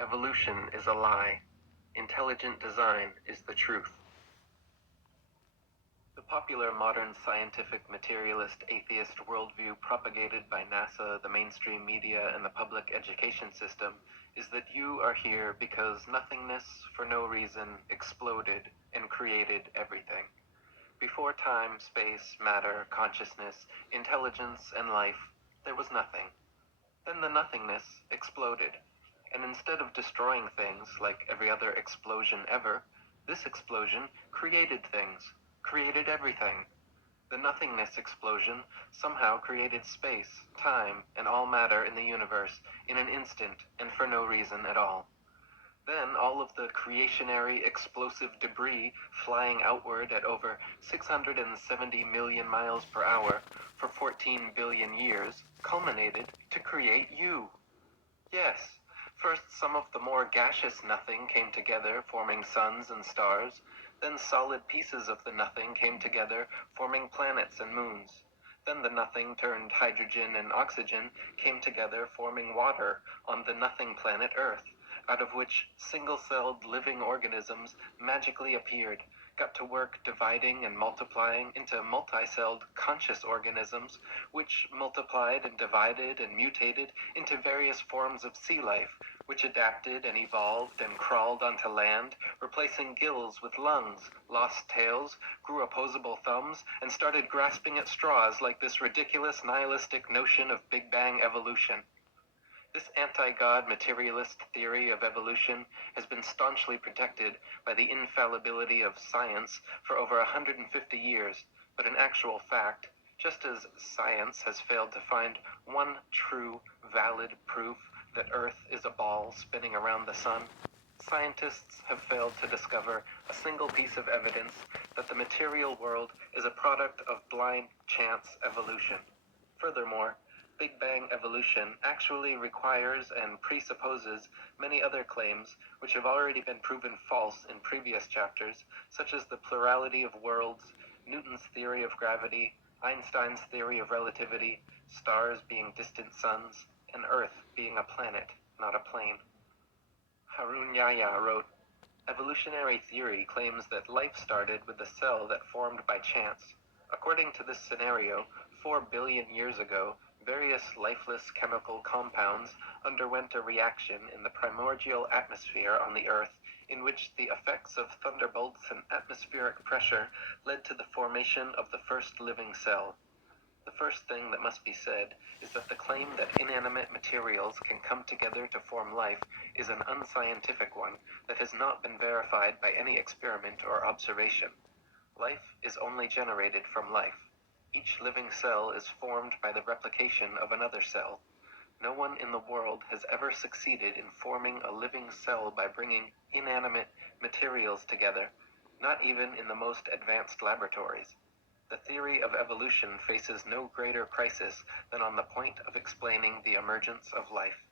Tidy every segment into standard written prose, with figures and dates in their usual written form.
Evolution is a lie. Intelligent design is the truth. The popular modern scientific materialist atheist worldview propagated by NASA, the mainstream media, and the public education system is that you are here because nothingness, for no reason, exploded and created everything. Before time, space, matter, consciousness, intelligence, and life, there was nothing. Then the nothingness exploded. And instead of destroying things like every other explosion ever, this explosion created things, created everything. The nothingness explosion somehow created space, time, and all matter in the universe in an instant and for no reason at all. Then all of the creationary explosive debris flying outward at over 670 million miles per hour for 14 billion years culminated to create you. Yes, first some of the more gaseous nothing came together, forming suns and stars. Then solid pieces of the nothing came together, forming planets and moons. Then the nothing turned hydrogen and oxygen came together, forming water on the nothing planet Earth, out of which single-celled living organisms magically appeared, got to work dividing and multiplying into multi-celled conscious organisms, which multiplied and divided and mutated into various forms of sea life, which adapted and evolved and crawled onto land, replacing gills with lungs, lost tails, grew opposable thumbs, and started grasping at straws like this ridiculous nihilistic notion of Big Bang evolution. This anti-God materialist theory of evolution has been staunchly protected by the infallibility of science for over 150 years, but in actual fact, just as science has failed to find one true, valid proof that Earth is a ball spinning around the sun, scientists have failed to discover a single piece of evidence that the material world is a product of blind chance evolution. Furthermore, Big Bang evolution actually requires and presupposes many other claims which have already been proven false in previous chapters, such as the plurality of worlds, Newton's theory of gravity, Einstein's theory of relativity, stars being distant suns, and Earth being a planet, not a plane. Harun Yahya wrote, "Evolutionary theory claims that life started with a cell that formed by chance. According to this scenario, 4 billion years ago, various lifeless chemical compounds underwent a reaction in the primordial atmosphere on the Earth in which the effects of thunderbolts and atmospheric pressure led to the formation of the first living cell. The first thing that must be said is that the claim that inanimate materials can come together to form life is an unscientific one that has not been verified by any experiment or observation. Life is only generated from life. Each living cell is formed by the replication of another cell. No one in the world has ever succeeded in forming a living cell by bringing inanimate materials together, not even in the most advanced laboratories. The theory of evolution faces no greater crisis than on the point of explaining the emergence of life.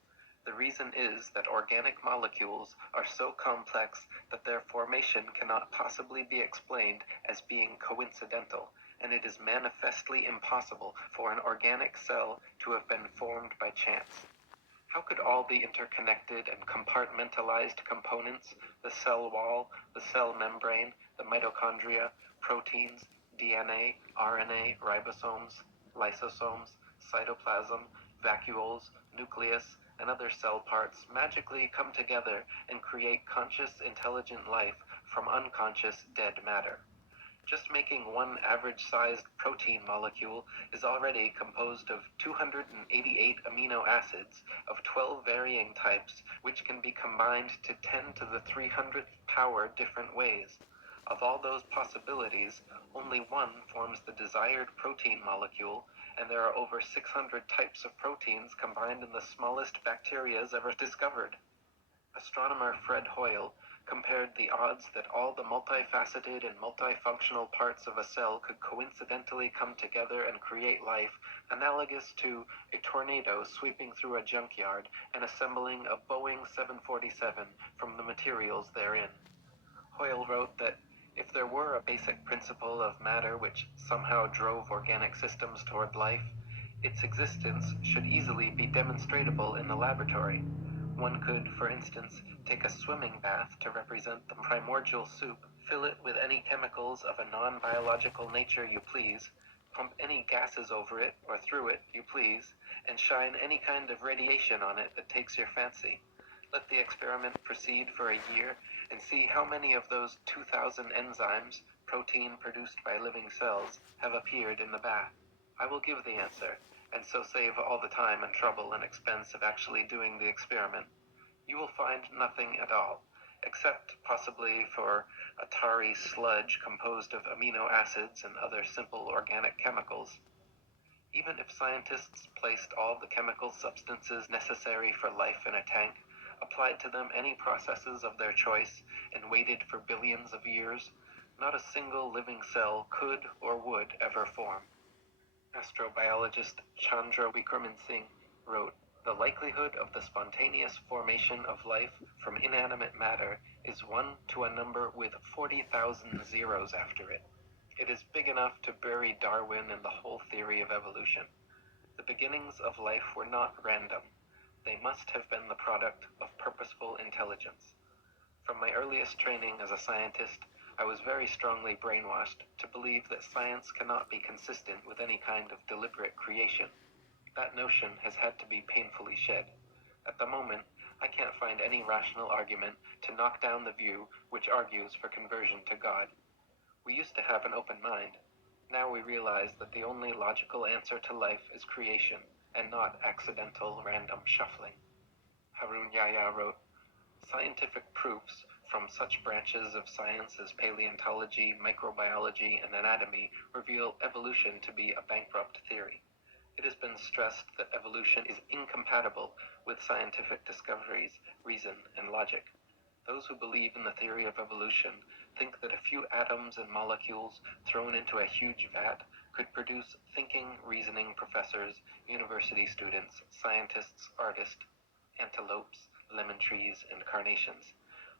The reason is that organic molecules are so complex that their formation cannot possibly be explained as being coincidental, and it is manifestly impossible for an organic cell to have been formed by chance. How could all the interconnected and compartmentalized components, the cell wall, the cell membrane, the mitochondria, proteins, DNA, RNA, ribosomes, lysosomes, cytoplasm, vacuoles, nucleus, and other cell parts magically come together and create conscious, intelligent life from unconscious, dead matter? Just making one average-sized protein molecule is already composed of 288 amino acids of 12 varying types, which can be combined to 10 to the 300th power different ways. Of all those possibilities, only one forms the desired protein molecule, and there are over 600 types of proteins combined in the smallest bacterias ever discovered. Astronomer Fred Hoyle compared the odds that all the multifaceted and multifunctional parts of a cell could coincidentally come together and create life, analogous to a tornado sweeping through a junkyard and assembling a Boeing 747 from the materials therein. Hoyle wrote that if there were a basic principle of matter which somehow drove organic systems toward life, its existence should easily be demonstrable in the laboratory. One could, for instance, take a swimming bath to represent the primordial soup, fill it with any chemicals of a non-biological nature you please, pump any gases over it or through it you please, and shine any kind of radiation on it that takes your fancy. Let the experiment proceed for a year and see how many of those 2,000 enzymes, protein produced by living cells, have appeared in the bath. I will give the answer, and so save all the time and trouble and expense of actually doing the experiment. You will find nothing at all, except possibly for a tarry sludge composed of amino acids and other simple organic chemicals. Even if scientists placed all the chemical substances necessary for life in a tank, applied to them any processes of their choice, and waited for billions of years, not a single living cell could or would ever form. Astrobiologist Chandra Wickraman Singh wrote, "The likelihood of the spontaneous formation of life from inanimate matter is 1 to a number with 40,000 zeros after it. It is big enough to bury Darwin and the whole theory of evolution. The beginnings of life were not random. They must have been the product of purposeful intelligence. From my earliest training as a scientist, I was very strongly brainwashed to believe that science cannot be consistent with any kind of deliberate creation. That notion has had to be painfully shed. At the moment, I can't find any rational argument to knock down the view which argues for conversion to God. We used to have an open mind. Now we realize that the only logical answer to life is creation, and not accidental random shuffling." Harun Yahya wrote, "Scientific proofs from such branches of science as paleontology, microbiology, and anatomy reveal evolution to be a bankrupt theory. It has been stressed that evolution is incompatible with scientific discoveries, reason, and logic. Those who believe in the theory of evolution think that a few atoms and molecules thrown into a huge vat could produce thinking, reasoning professors, university students, scientists, artists, antelopes, lemon trees, and carnations.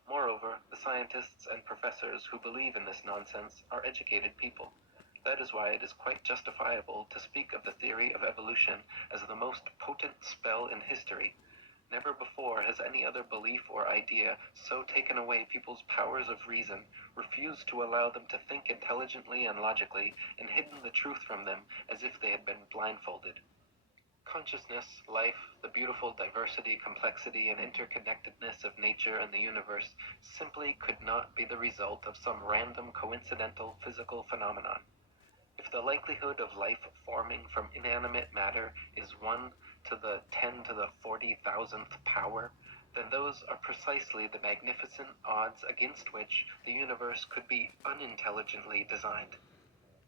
Moreover, the scientists and professors who believe in this nonsense are educated people. That is why it is quite justifiable to speak of the theory of evolution as the most potent spell in history. Never before has any other belief or idea so taken away people's powers of reason, refused to allow them to think intelligently and logically, and hidden the truth from them as if they had been blindfolded. Consciousness, life, the beautiful diversity, complexity, and interconnectedness of nature and the universe simply could not be the result of some random coincidental physical phenomenon. If the likelihood of life forming from inanimate matter is 1 to the 10 to the 40,000th power, then those are precisely the magnificent odds against which the universe could be unintelligently designed.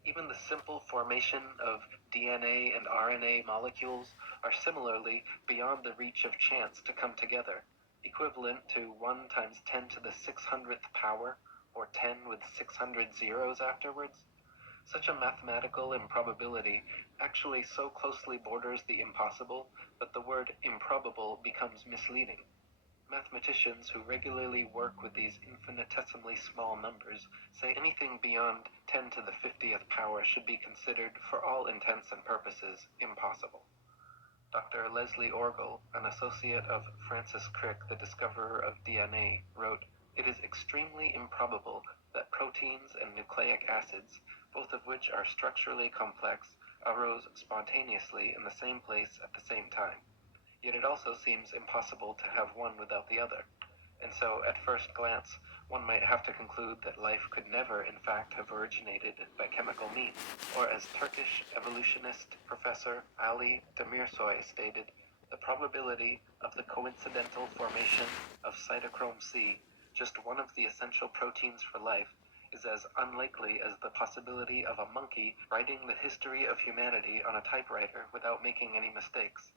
Even the simple formation of DNA and RNA molecules are similarly beyond the reach of chance to come together, equivalent to 1 times 10 to the 600th power, or 10 with 600 zeros afterwards. Such a mathematical improbability actually so closely borders the impossible that the word improbable becomes misleading. Mathematicians who regularly work with these infinitesimally small numbers say anything beyond 10 to the 50th power should be considered, for all intents and purposes, impossible. Dr. Leslie Orgel, an associate of Francis Crick, the discoverer of DNA, wrote, "It is extremely improbable that proteins and nucleic acids, both of which are structurally complex, arose spontaneously in the same place at the same time. Yet it also seems impossible to have one without the other. And so, at first glance, one might have to conclude that life could never, in fact, have originated by chemical means. Or, as Turkish evolutionist Professor Ali Demirsoy stated, the probability of the coincidental formation of cytochrome C, just one of the essential proteins for life, is as unlikely as the possibility of a monkey writing the history of humanity on a typewriter without making any mistakes.